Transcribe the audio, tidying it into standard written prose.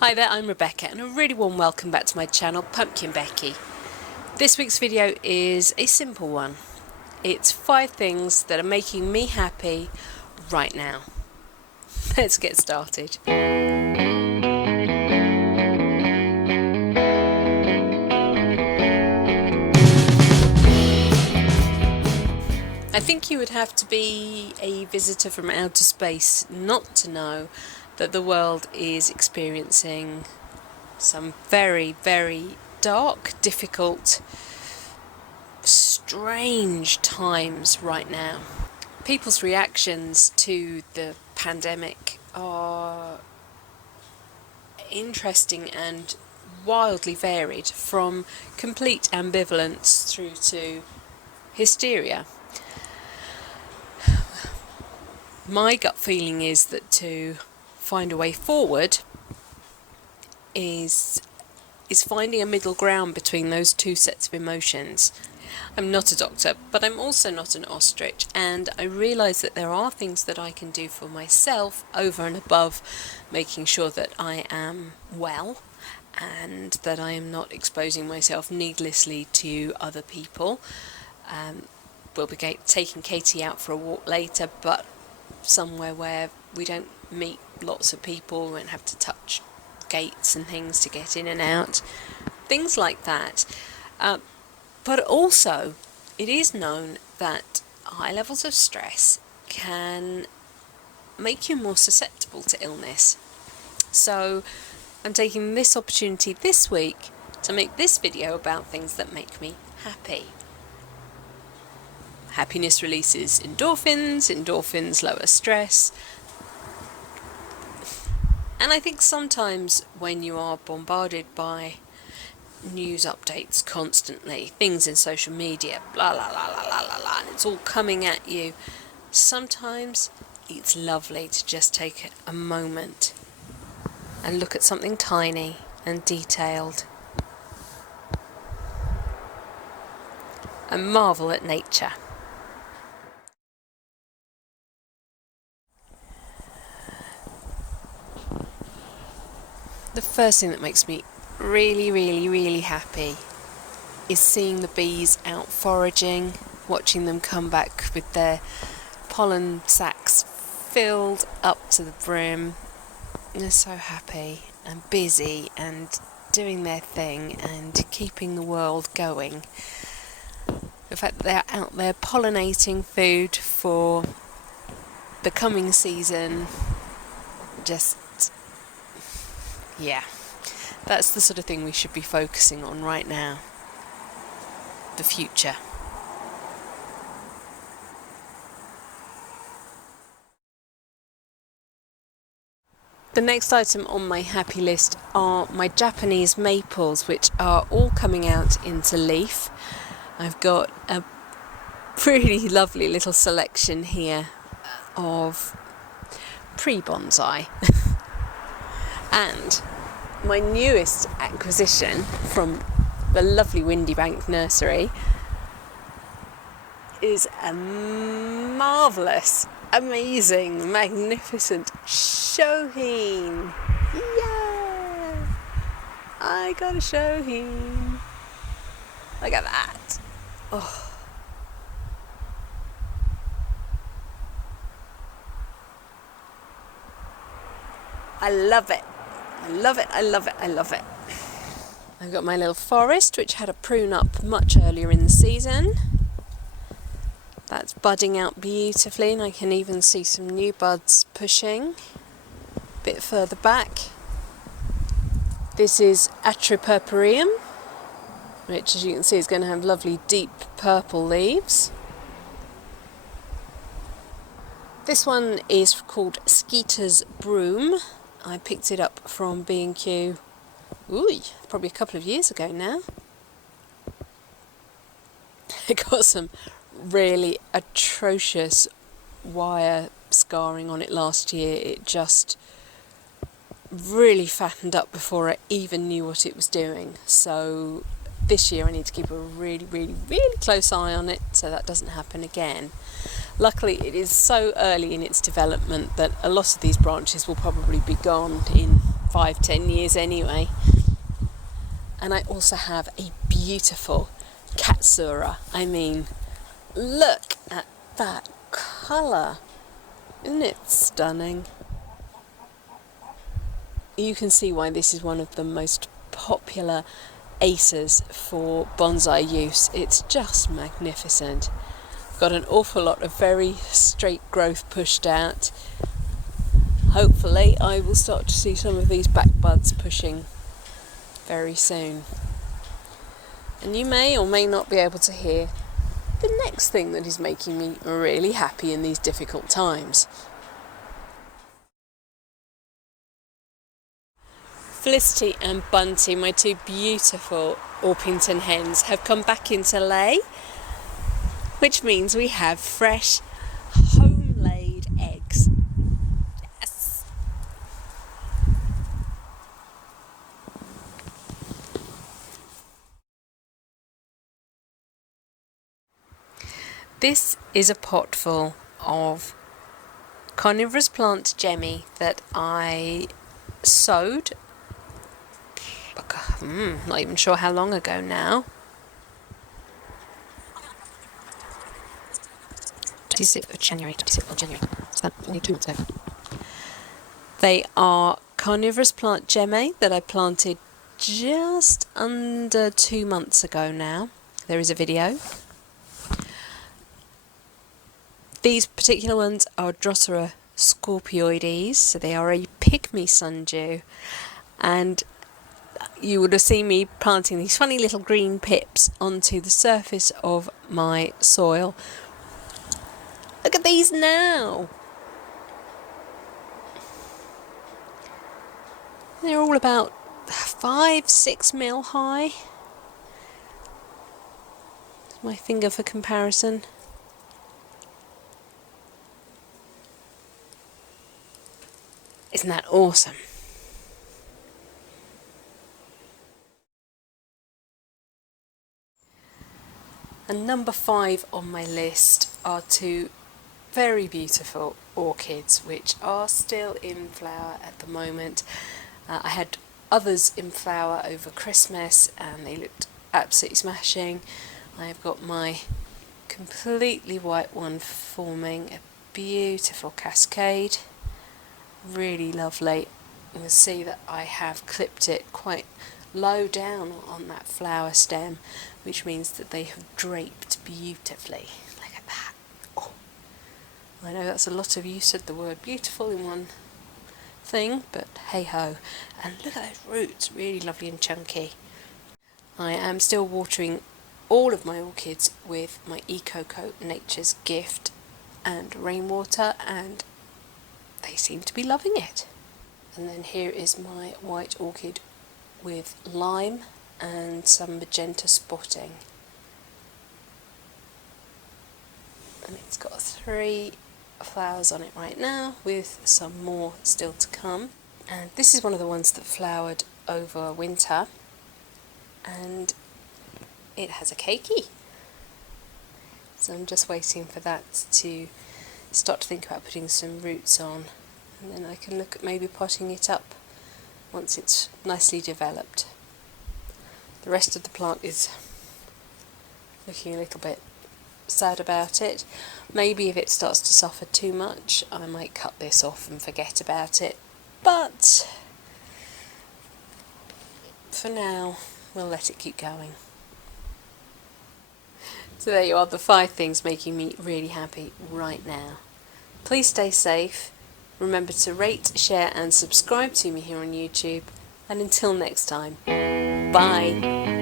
Hi there, I'm Rebecca and a really warm welcome back to my channel, PumpkinBecki. This week's video is a simple one. It's 5 things that are making me happy right now. Let's get started. I think you would have to be a visitor from outer space not to know that the world is experiencing some very, very dark, difficult, strange times right now. People's reactions to the pandemic are interesting and wildly varied, from complete ambivalence through to hysteria. My gut feeling is that to find a way forward is finding a middle ground between those two sets of emotions. I'm not a doctor, but I'm also not an ostrich, and I realise that there are things that I can do for myself over and above making sure that I am well and that I am not exposing myself needlessly to other people. We'll be taking Katie out for a walk later, but somewhere where we don't meet lots of people and have to touch gates and things to get in and out, things like that. But also, it is known that high levels of stress can make you more susceptible to illness. So I'm taking this opportunity this week to make this video about things that make me happy. Happiness releases endorphins lower stress. And I think sometimes when you are bombarded by news updates constantly, things in social media, blah, blah, blah, blah, blah, blah, blah, and it's all coming at you, sometimes it's lovely to just take a moment and look at something tiny and detailed and marvel at nature. The first thing that makes me really happy is seeing the bees out foraging, watching them come back with their pollen sacs filled up to the brim. They're so happy and busy and doing their thing and keeping the world going. The fact that they're out there pollinating food for the coming season, yeah, that's the sort of thing we should be focusing on right now. The future. The next item on my happy list are my Japanese maples, which are all coming out into leaf. I've got a pretty lovely little selection here of pre-bonsai. And my newest acquisition from the lovely Windy Bank Nursery is a marvellous, amazing, magnificent shohin. Yeah! I got a shohin. Look at that. Oh. I love it. I love it. I've got my little forest, which had a prune up much earlier in the season. That's budding out beautifully, and I can even see some new buds pushing a bit further back. This is Atripurpureum, which, as you can see, is going to have lovely deep purple leaves. This one is called Skeeter's Broom. I picked it up from B&Q, probably a couple of years ago now. It got some really atrocious wire scarring on it last year. It just really fattened up before I even knew what it was doing. So this year I need to keep a really close eye on it so that doesn't happen again. Luckily, it is so early in its development that a lot of these branches will probably be gone in 5-10 years anyway. And I also have a beautiful Katsura. I mean, look at that colour. Isn't it stunning? You can see why this is one of the most popular acers for bonsai use. It's just magnificent. Got an awful lot of very straight growth pushed out. Hopefully I will start to see some of these back buds pushing very soon. And you may or may not be able to hear the next thing that is making me really happy in these difficult times. Felicity and Bunty, my two beautiful Orpington hens, have come back into lay, which means we have fresh home-laid eggs. Yes! This is a pot full of Carnivore's plant Gemmy that I sowed, not even sure how long ago now. 26th of January. So that's only 2 months ago. They are Carnivore's plant Gemmy that I planted just under 2 months ago now. There is a video. These particular ones are Drosera scorpioides, so they are a pygmy sundew, and you would have seen me planting these funny little green pips onto the surface of my soil. Look at these now! They're all about 5-6 mil high. That's my finger for comparison. Isn't that awesome? And number 5 on my list are two very beautiful orchids which are still in flower at the moment. I had others in flower over Christmas and they looked absolutely smashing. I've got my completely white one forming a beautiful cascade. Really lovely. You can see that I have clipped it quite low down on that flower stem, which means that they have draped beautifully. Look at that. Oh, I know that's a lot of you said the word beautiful in one thing, but hey ho. And look at those roots, really lovely and chunky. I am still watering all of my orchids with my EcoCoat Nature's Gift and rainwater, and they seem to be loving it. And then here is my white orchid with lime and some magenta spotting. And it's got 3 flowers on it right now, with some more still to come. And this is one of the ones that flowered over winter, and it has a keiki. So I'm just waiting for that to start to think about putting some roots on, and then I can look at maybe potting it up once it's nicely developed. The rest of the plant is looking a little bit sad about it. Maybe if it starts to suffer too much, I might cut this off and forget about it, but for now we'll let it keep going. So there you are, the 5 things making me really happy right now. Please stay safe. Remember to rate, share and subscribe to me here on YouTube. And until next time, bye.